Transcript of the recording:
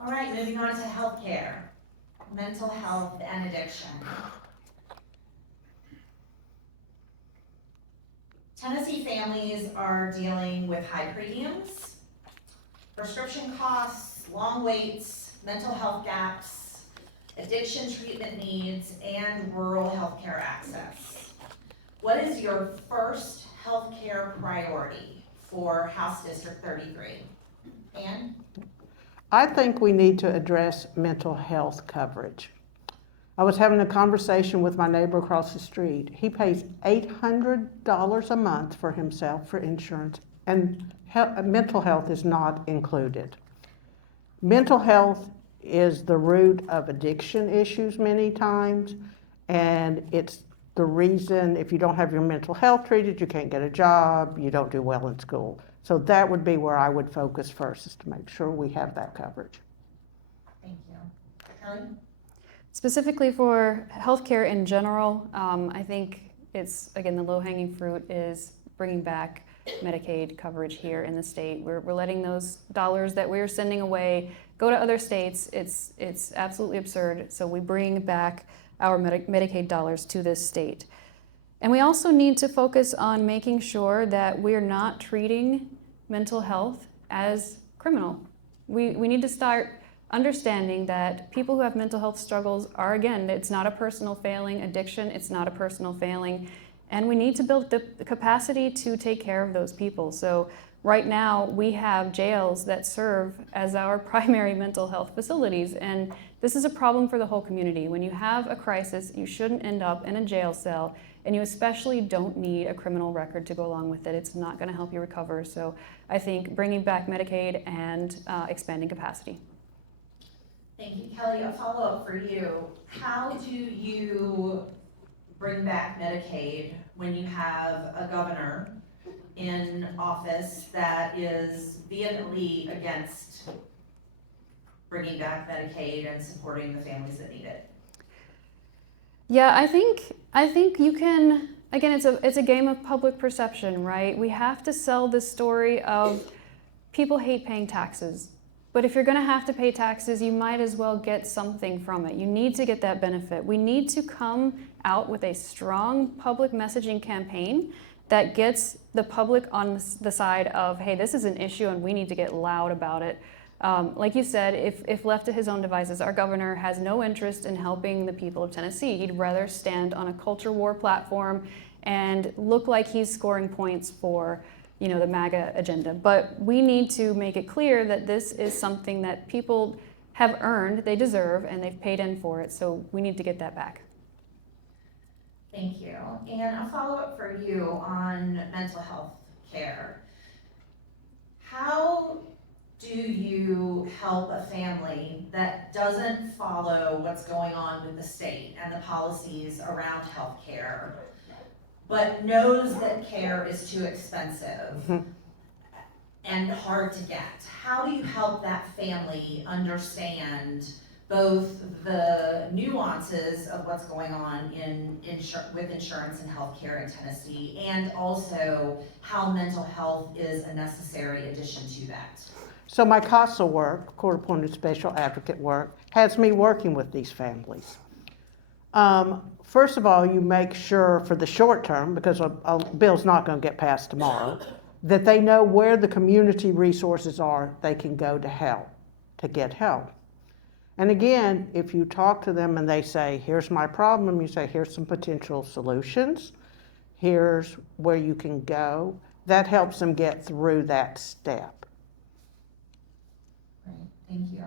All right, moving on to healthcare, mental health and addiction. Tennessee families are dealing with high premiums, prescription costs, long waits, mental health gaps, addiction treatment needs, and rural healthcare access. What is your first healthcare priority for House District 33? Ann? I think we need to address mental health coverage. I was having a conversation with my neighbor across the street. He pays $800 a month for himself for insurance, and mental health is not included. Mental health is the root of addiction issues many times, and it's the reason if you don't have your mental health treated, you can't get a job, you don't do well in school. So that would be where I would focus first, is to make sure we have that coverage. Thank you. Kelly? Specifically for healthcare in general, I think it's, again, the low-hanging fruit is bringing back Medicaid coverage here in the state. We're letting those dollars that we're sending away go to other states. It's absolutely absurd. So we bring back our Medicaid dollars to this state. And we also need to focus on making sure that we're not treating mental health as criminal. We need to start understanding that people who have mental health struggles are, again, it's not a personal failing. Addiction, it's not a personal failing. And we need to build the capacity to take care of those people. So right now, we have jails that serve as our primary mental health facilities. And this is a problem for the whole community. When you have a crisis, you shouldn't end up in a jail cell, and you especially don't need a criminal record to go along with it. It's not going to help you recover. So I think bringing back Medicaid and expanding capacity. Thank you, Kelly. A follow-up for you. How do you bring back Medicaid when you have a governor in office that is vehemently against bringing back Medicaid and supporting the families that need it? Yeah, I think you can, again, it's a game of public perception, right? We have to sell this story of people hate paying taxes. But if you're going to have to pay taxes, you might as well get something from it. You need to get that benefit. We need to come out with a strong public messaging campaign that gets the public on the side of, hey, this is an issue and we need to get loud about it. Like you said, if left to his own devices, our governor has no interest in helping the people of Tennessee. He'd rather stand on a culture war platform and look like he's scoring points for the MAGA agenda. But we need to make it clear that this is something that people have earned, they deserve, and they've paid in for it. So we need to get that back. Thank you. And a follow-up for you on mental health care. How do you help a family that doesn't follow what's going on with the state and the policies around health care, but knows that care is too expensive and hard to get? How do you help that family understand both the nuances of what's going on with insurance and healthcare in Tennessee, and also how mental health is a necessary addition to that? So my CASA work, court-appointed special advocate work, has me working with these families. First of all, you make sure for the short term, because a bill's not going to get passed tomorrow, that they know where the community resources are they can go to get help. And again, if you talk to them and they say, here's my problem, you say, here's some potential solutions, here's where you can go, that helps them get through that step. Great, thank you.